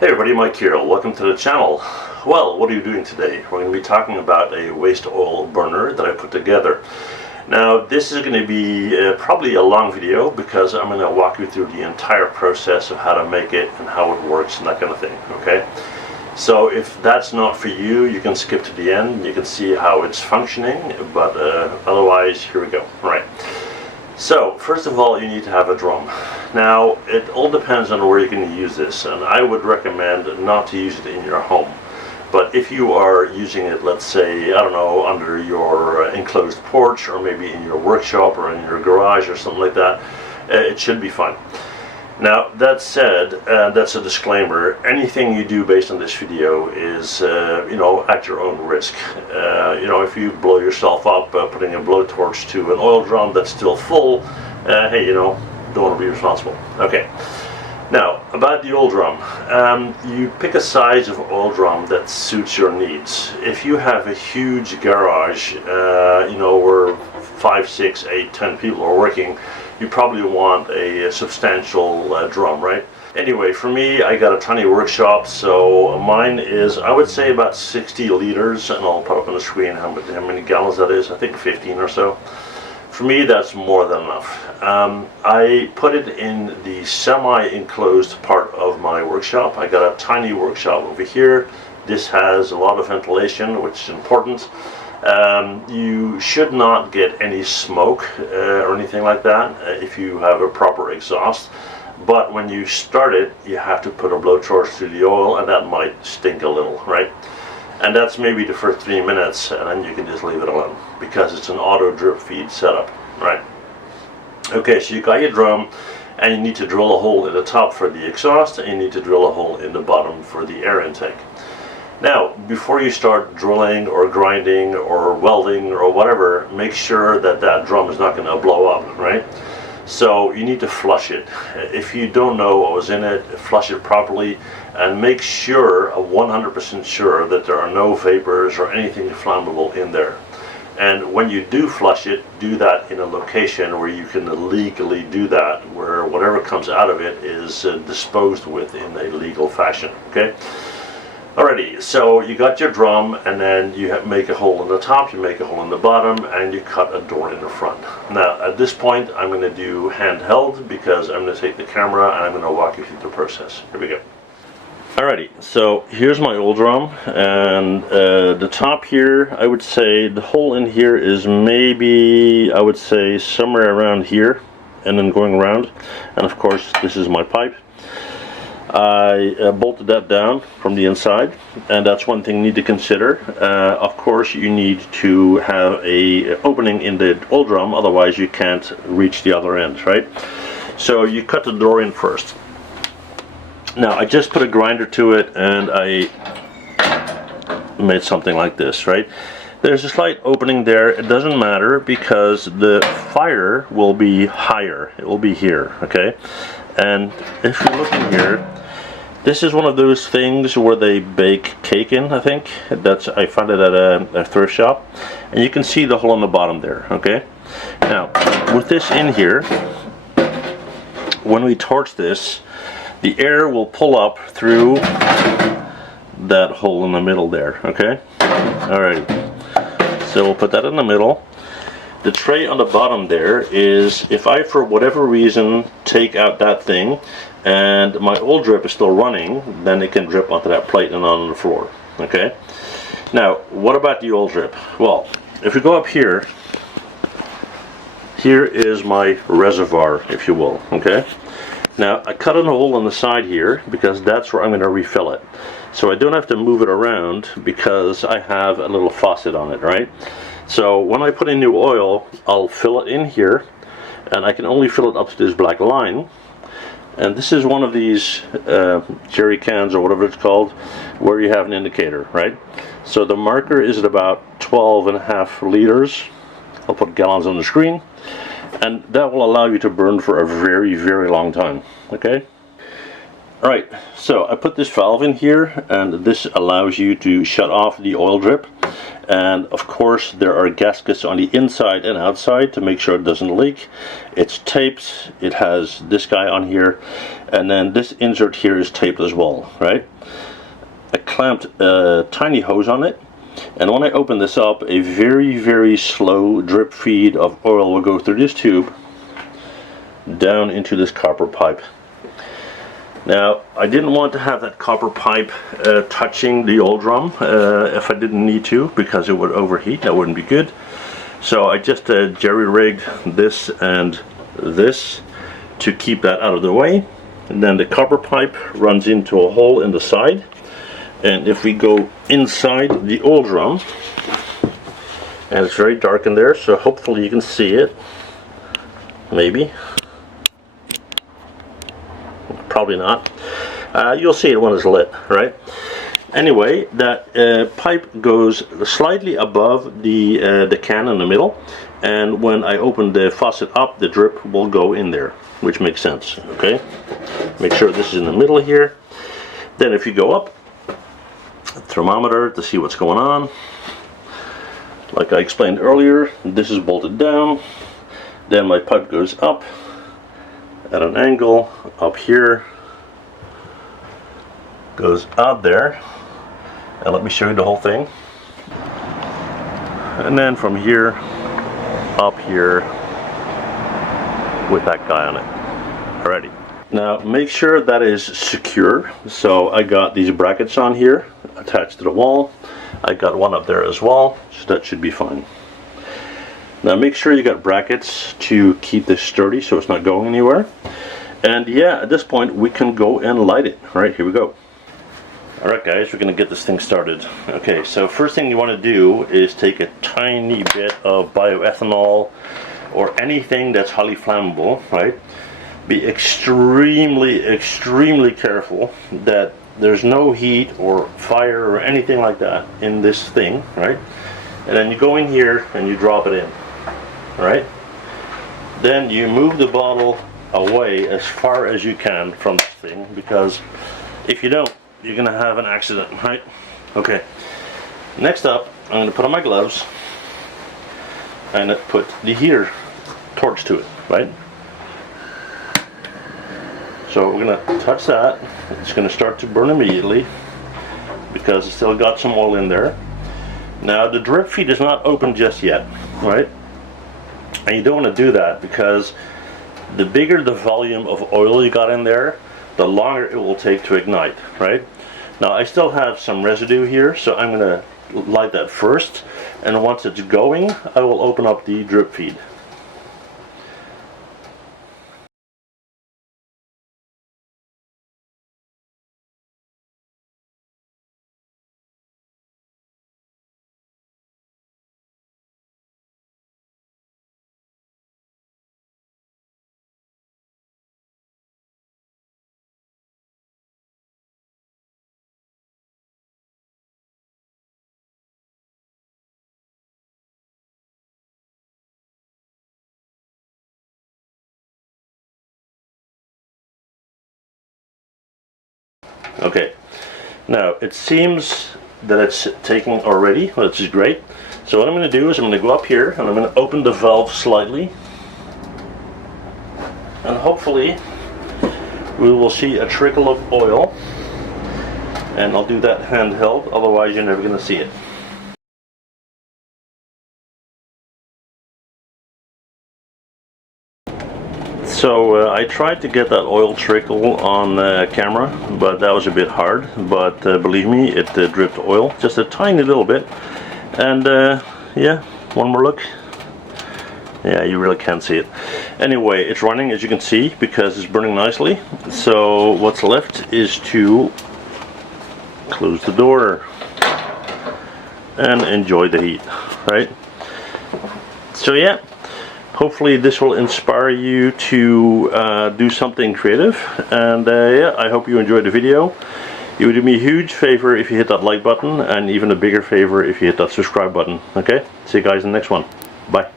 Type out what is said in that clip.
Hey everybody, Mike here. Welcome to the channel. Well, what are you doing today? We're going to be talking about a waste oil burner that I put together. Now, this is going to be probably a long video because I'm going to walk you through the entire process of how to make it and how it works and that kind of thing, okay? So if that's not for you, you can skip to the end. You can see how it's functioning, but otherwise, here we go. All right. So, first of all, you need to have a drum. Now, it all depends on where you're going to use this, and I would recommend not to use it in your home. But if you are using it, let's say, I don't know, under your enclosed porch, or maybe in your workshop, or in your garage, or something like that, it should be fine. Now, that said, that's a disclaimer. Anything you do based on this video is, at your own risk. If you blow yourself up putting a blowtorch to an oil drum that's still full, hey, don't want to be responsible. Okay. Now, about the oil drum. You pick a size of oil drum that suits your needs. If you have a huge garage, where 5, 6, 8, 10 people are working, you probably want a substantial drum, right? Anyway, for me, I got a tiny workshop, so mine is, I would say, about 60 liters, and I'll put up on the screen how many gallons that is. I think 15 or so. For me, that's more than enough. I put it in the semi-enclosed part of my workshop. I got a tiny workshop over here. This has a lot of ventilation, which is important. You should not get any smoke or anything like that if you have a proper exhaust. But when you start it, you have to put a blowtorch through the oil, and that might stink a little, right? And that's maybe the first 3 minutes, and then you can just leave it alone because it's an auto drip feed setup, right? Okay, so you got your drum, and you need to drill a hole in the top for the exhaust, and you need to drill a hole in the bottom for the air intake. Now, before you start drilling or grinding or welding or whatever, make sure that that drum is not going to blow up, right? So you need to flush it. If you don't know what was in it, flush it properly and make sure, 100% sure, that there are no vapors or anything flammable in there. And when you do flush it, do that in a location where you can legally do that, where whatever comes out of it is disposed with in a legal fashion, okay? Alrighty, so you got your drum, and then you make a hole in the top, you make a hole in the bottom, and you cut a door in the front. Now, at this point, I'm going to do handheld because I'm going to take the camera and I'm going to walk you through the process. Here we go. Alrighty, so here's my oil drum, and the top here, I would say the hole in here is maybe, I would say, somewhere around here, and then going around, and of course, this is my pipe. I bolted that down from the inside, and that's one thing you need to consider. Of course, you need to have a opening in the oil drum, otherwise you can't reach the other end, right? So you cut the door in first. Now, I just put a grinder to it, and I made something like this, right? There's a slight opening there. It doesn't matter because the fire will be higher. It will be here, okay? And if you look in here, this is one of those things where they bake cake in, I think. I found it at a thrift shop. And you can see the hole on the bottom there, okay? Now, with this in here, when we torch this, the air will pull up through that hole in the middle there, okay? Alright, so we'll put that in the middle. The tray on the bottom there is, if I for whatever reason take out that thing and my oil drip is still running, then it can drip onto that plate and on the floor, okay? Now, what about the oil drip? Well, if we go up here, here is my reservoir, if you will, okay? Now, I cut a hole on the side here because that's where I'm going to refill it. So I don't have to move it around because I have a little faucet on it, right? So when I put in new oil, I'll fill it in here, and I can only fill it up to this black line. And this is one of these Jerrycans or whatever it's called, where you have an indicator, right? So the marker is at about 12.5 liters. I'll put gallons on the screen, and that will allow you to burn for a very, very long time, okay? Alright, so I put this valve in here, and this allows you to shut off the oil drip. And of course there are gaskets on the inside and outside to make sure it doesn't leak. It's taped. It has this guy on here, and then this insert here is taped as well, right? I clamped a tiny hose on it, and when I open this up, a very slow drip feed of oil will go through this tube down into this copper pipe. Now, I didn't want to have that copper pipe touching the oil drum if I didn't need to, because it would overheat. That wouldn't be good. So I just jerry-rigged this and this to keep that out of the way. And then the copper pipe runs into a hole in the side. And if we go inside the oil drum, and it's very dark in there, so hopefully you can see it. Maybe. Probably not. You'll see it when it's lit, right? Anyway, that pipe goes slightly above the can in the middle, and when I open the faucet up, the drip will go in there, which makes sense. Okay, make sure this is in the middle here. Then if you go up, thermometer to see what's going on. Like I explained earlier, this is bolted down. Then my pipe goes up at an angle up here, goes out there, and let me show you the whole thing. And then from here up here with that guy on it. Alrighty. Now make sure that is secure. So I got these brackets on here attached to the wall. I got one up there as well, so that should be fine. Now make sure you got brackets to keep this sturdy so it's not going anywhere. And yeah, at this point we can go and light it. Alright, here we go. Alright guys, we're going to get this thing started. Okay, so first thing you want to do is take a tiny bit of bioethanol or anything that's highly flammable, right? Be extremely careful that there's no heat or fire or anything like that in this thing, right? And then you go in here and you drop it in, right? Then you move the bottle away as far as you can from this thing, because if you don't, you're gonna have an accident, right? Okay, next up I'm gonna put on my gloves and put the heater torch to it, right? So we're gonna touch that. It's gonna start to burn immediately because it's still got some oil in there. Now the drip feed is not open just yet, right? And you don't want to do that because the bigger the volume of oil you got in there, the longer it will take to ignite, right? Now I still have some residue here, so I'm going to light that first, and once it's going, I will open up the drip feed. Okay, now it seems that it's taking already, which is great. So what I'm going to do is I'm going to go up here and I'm going to open the valve slightly, and hopefully we will see a trickle of oil, and I'll do that handheld, otherwise you're never going to see it. So I tried to get that oil trickle on camera, but that was a bit hard. But believe me, it dripped oil, just a tiny little bit. And yeah, one more look. Yeah, you really can't see it. Anyway, it's running, as you can see, because it's burning nicely. So what's left is to close the door and enjoy the heat, right? So yeah. Hopefully this will inspire you to do something creative, and yeah, I hope you enjoyed the video. It would do me a huge favor if you hit that like button, and even a bigger favor if you hit that subscribe button. Okay, see you guys in the next one. Bye.